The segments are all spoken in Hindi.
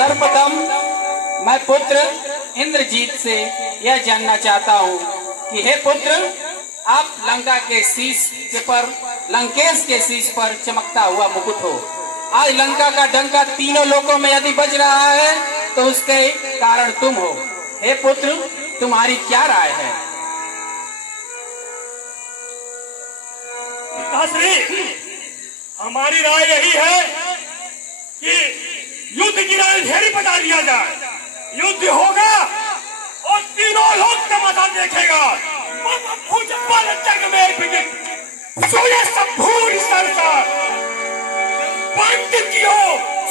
सर्वप्रथम मैं पुत्र इंद्रजीत से यह जानना चाहता हूँ कि हे पुत्र, आप लंका के शीश के पर, लंकेश के शीश पर चमकता हुआ मुकुट हो। आज लंका का डंका तीनों लोकों में यदि बज रहा है तो उसके कारण तुम हो। हे पुत्र, तुम्हारी क्या राय है? पिताश्री, हमारी राय यही है कि युद्ध की राय ढेरी बजा लिया जाए। युद्ध होगा और तीनों लोग तमाशा देखेगा। जग में सूर्य संपूर्ण संसार बंद कियो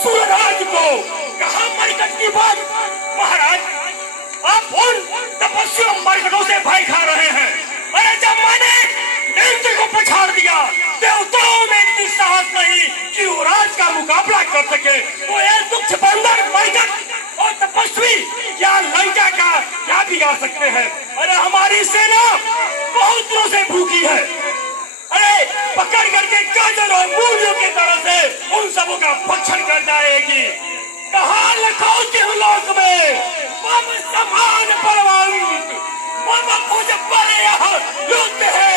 सूर्यराज को। कहा मरकट की बात? महाराज, आप उन तपस्वियों मरकटों से भय खा रहे हैं। अरे जब मैंने इंद्र को पछाड़ दिया, देवताओं में इतनी साहस नहीं कि युवराज का मुकाबला कर सके। वो ये तुच्छ बंदर मरकट और तपस्वी क्या लंका का क्या बिगाड़ सकते हैं? अरे हमारी सेना बहुत दिनों से भूखी है। अरे पकड़ करके गाजर और मूलियों की तरह से उन सबों का भक्षण कर जाएगी। कहा लखो के लोक में मम समान बलवान मम भुज पर यह युद्ध है।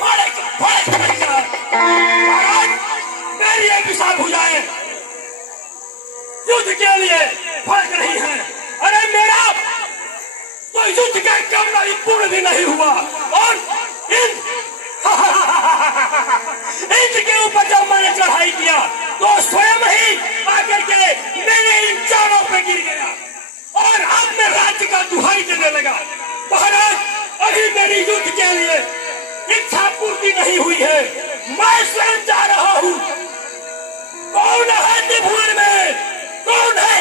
फड़क फड़क महाराज, मेरी एक विशाल भुजाएं युद्ध के लिए फड़क रही है। अरे मेरा तो युद्ध का कमरा पूर्ण भी नहीं हुआ और इंद्र के ऊपर जब मैंने चढ़ाई किया तो स्वयं ही आकर के मेरे इन चारों पे गिर गया और अब मैं राज्य का दुहाई देने लगा। महाराज, अभी मेरी युद्ध के लिए इच्छा पूर्ति नहीं हुई है। मैं स्वयं जा रहा हूँ। कौन है त्रिभुवन में? कौन है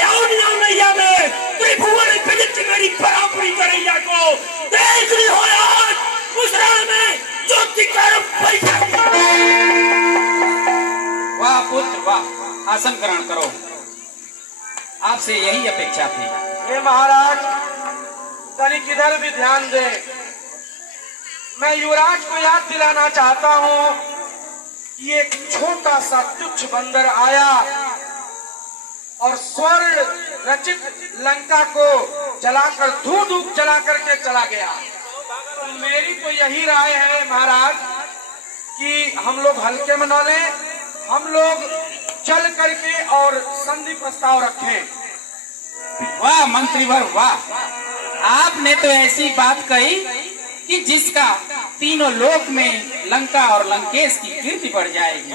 नैया में? त्रिभुवन विदित मेरी बराबरी करैया को देख ली हो आज उस रण में युद्ध कर बैठा। वाह पुत्र वाह, आसन ग्रहण करो। आपसे यही अपेक्षा थी। हे महाराज, तनिक इधर भी ध्यान दे। मैं युवराज को याद दिलाना चाहता हूँ कि एक छोटा सा तुच्छ बंदर आया और स्वर्ण रचित लंका को जलाकर धू धूप जला करके चला गया। तो मेरी तो यही राय है महाराज कि हम लोग हल्के में न लें, हम लोग चल करके और संधि प्रस्ताव रखें। वाह मंत्रीवर वाह, आपने तो ऐसी बात कही कि जिसका तीनों लोक में लंका और लंकेश की कीर्ति बढ़ जाएगी।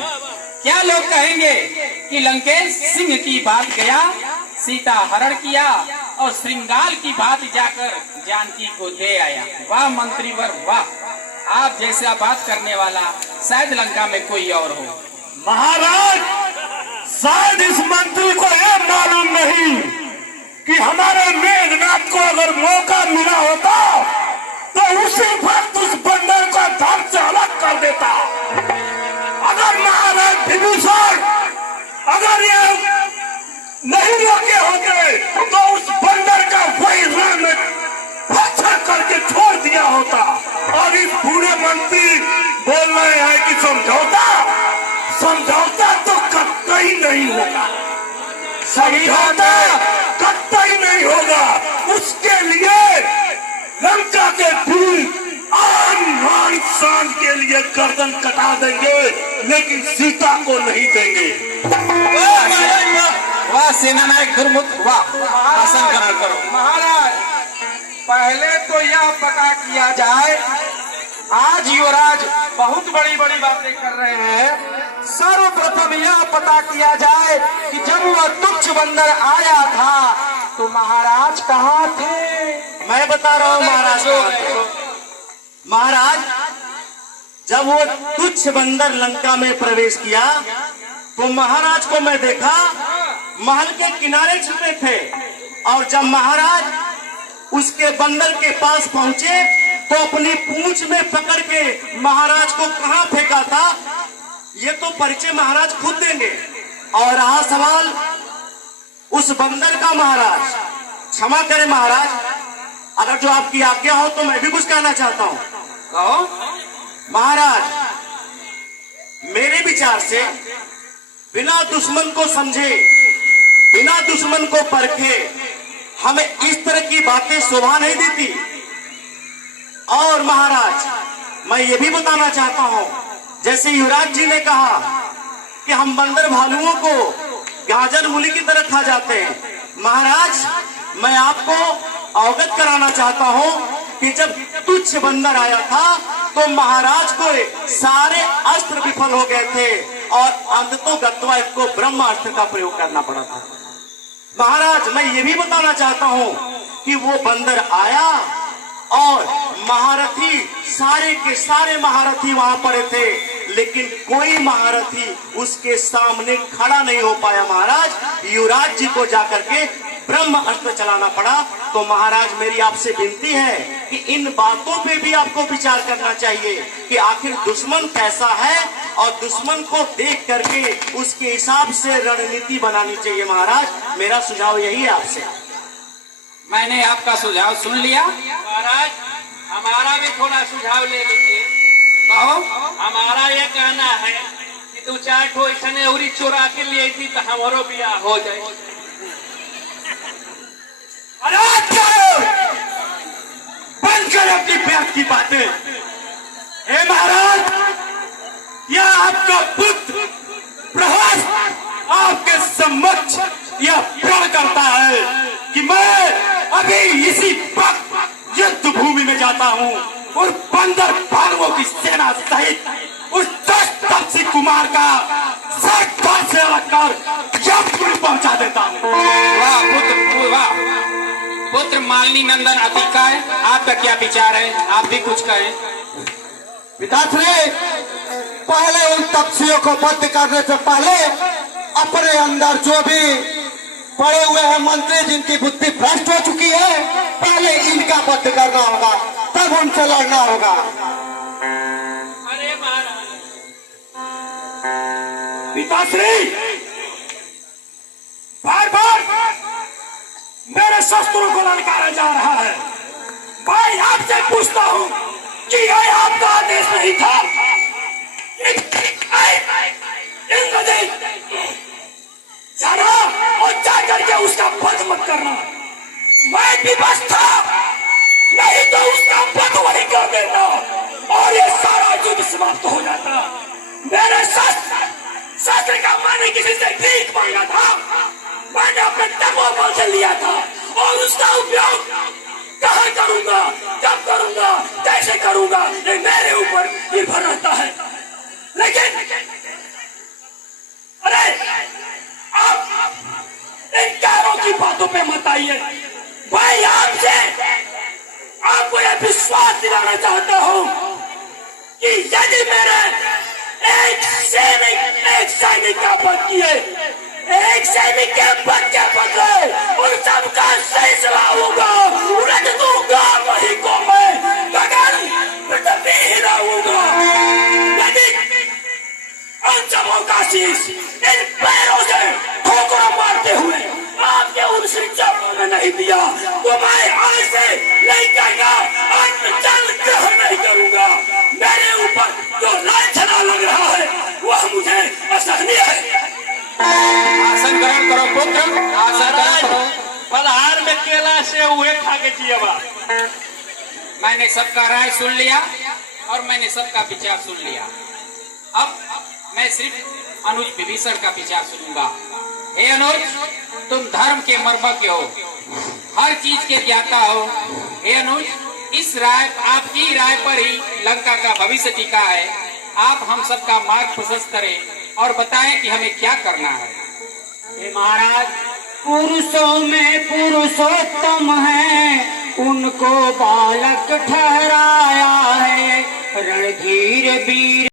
क्या लोग कहेंगे कि लंकेश सिंह की बात गया, सीता हरण किया और श्रृंगार की बात जाकर जानकी को दे आया। वाह मंत्रीवर वाह, आप जैसा बात करने वाला शायद लंका में कोई और हो। महाराज, शायद इस मंत्री को यह मालूम नहीं कि हमारे मेघनाथ को अगर मौका मिला होता तो उसी वक्त उस बंदर को धड़ से अलग कर देता। अगर महाराज विभीषण अगर ये नहीं रोके होते तो उस बंदर का वही रण में भक्षण करके छोड़ दिया होता। और इस बूढ़े मंत्री बोल रहे हैं कि समझौता, समझौता तो कतई नहीं होगा। समझौता कतई नहीं होगा। उसके लिए लंका के वीर आन शान के लिए गर्दन कटा देंगे, लेकिन सीता को नहीं देंगे। वाह सेनानायक दुर्मुख वाह, आसन ग्रहण करो। महाराज, पहले तो यह पता किया जाए, आज युवराज बहुत बड़ी बड़ी बातें कर रहे हैं। सर्वप्रथम यह पता किया जाए कि जब वह तुच्छ बंदर आया था तो महाराज कहाँ थे? मैं बता रहा हूँ महाराज को। महाराज, जब वो तुच्छ बंदर लंका में प्रवेश किया तो महाराज को मैं देखा महल के किनारे छुपे थे। और जब महाराज उसके बंदर के पास पहुंचे तो अपनी पूंछ में पकड़ के महाराज को कहां फेंका था ये तो परिचय महाराज खुद देंगे। और रहा सवाल उस बंदर का, महाराज क्षमा करें महाराज, अगर जो आपकी आज्ञा हो तो मैं भी कुछ कहना चाहता हूं। कहो महाराज, मेरे विचार से बिना दुश्मन को समझे बिना दुश्मन को परखे हमें इस तरह की बातें शोभा नहीं देती। और महाराज, मैं ये भी बताना चाहता हूं, जैसे युवराज जी ने कहा कि हम बंदर भालुओं को गाजर मूली की तरह खा जाते हैं। महाराज, मैं आपको अवगत कराना चाहता हूं कि जब तुच्छ बंदर आया था तो महाराज को सारे अस्त्र विफल हो गए थे और अंततः गत्वा को ब्रह्म अस्त्र का प्रयोग करना पड़ा था। महाराज, मैं ये भी बताना चाहता हूं कि वो बंदर आया और महारथी, सारे के सारे महारथी वहां पड़े थे, लेकिन कोई महारथी उसके सामने खड़ा नहीं हो पाया। महाराज, युवराज जी को जाकर के ब्रह्म अस्त्र चलाना पड़ा। तो महाराज, मेरी आपसे विनती है कि इन बातों पे भी आपको विचार करना चाहिए कि आखिर दुश्मन कैसा है और दुश्मन को देख करके उसके हिसाब से रणनीति बनानी चाहिए। महाराज, मेरा सुझाव यही है आपसे। मैंने आपका सुझाव सुन लिया। महाराज, हमारा भी थोड़ा सुझाव ले लीजिए। कहो। हमारा ये कहना है कि तू 4 ठो ऐसे उरी चोरा के लिए थी तो हमारो ब्याह हो जाए। अरे क्या बंद कर अपनी बात की बातें। हे महाराज, यह आपका पुत्र प्रहस आपके समक्ष यह प्रण करता है कि मैं अभी इसी वक्त युद्ध भूमि में जाता हूं और बंदर भालुओं की सेना सहित उस 10 तपसी कुमार का सर काट से अलग कर यमपुरी पहुंचा देता हूं। वाह पुत्र, वाह पुत्र मालिनी नंदन अतिकाय, आपका क्या विचार है? आप भी कुछ कहें। पिताश्री, पहले उन तपस्वियों को बंद करने से पहले अपने अंदर जो भी पड़े हुए हैं मंत्री, जिनकी बुद्धि भ्रष्ट हो चुकी है, पहले इनका बंद करना होगा, तब उनसे लड़ना होगा। अरे महाराज, पिताश्री, बार बार मेरे शस्त्रों को ललकारा जा रहा है। मैं आपसे पूछता हूं कि यह आपका आदेश नहीं था? जाना और जाकर के उसका वध मत करना। मैं विवश था, नहीं तो उसका वध वही कर देता और ये सारा युद्ध समाप्त हो जाता। मेरे शस्त्र का मैंने किसी से भीख मांगा था, मैंने अपने तपोबल से लिया था और उसका उपयोग कहाँ करूंगा, कब करूंगा, कैसे करूंगा, ये मेरे ऊपर निर्भर रहता है। लेकिन अरे आप इन कारों की बातों पे मत आइए। मैं आपसे आपको यह विश्वास दिलाना चाहता हूं कि यदि मेरे एक सैनिक का वध किए, एक सैनिक के वध के बदले उन सबका फैसला होगा, उलट दूंगा वही को मैं गगन पृथ्वी हिलाऊंगा। यदि उन सबों का शीश इन पैरों से ठोकर मारते हुए आपके उनसे चरणों में नहीं दिया तो मैं आज से लेकर अन्न जल ग्रहण नहीं करूंगा। मेरे ऊपर जो लांछना लग रहा है वह मुझे असहनीय है। आसन ग्रहण करो पुत्र, आसन ग्रहण करो। फलहार में केला से हुए खा के जिएबा। मैंने सबका राय सुन लिया और मैंने सबका विचार सुन लिया। अब मैं सिर्फ अनुज विभीषण का विचार सुनूंगा। हे अनुज, तुम धर्म के मर्मज्ञ हो, हर चीज के ज्ञाता हो। हे अनुज, इस राय, आपकी राय पर ही लंका का भविष्य टिका है। आप हम सबका मार्ग प्रशस्त करें और बताएं कि हमें क्या करना है। हे महाराज, पुरुषों में पुरुषोत्तम है, उनको बालक ठहराया है, रणधीर वीर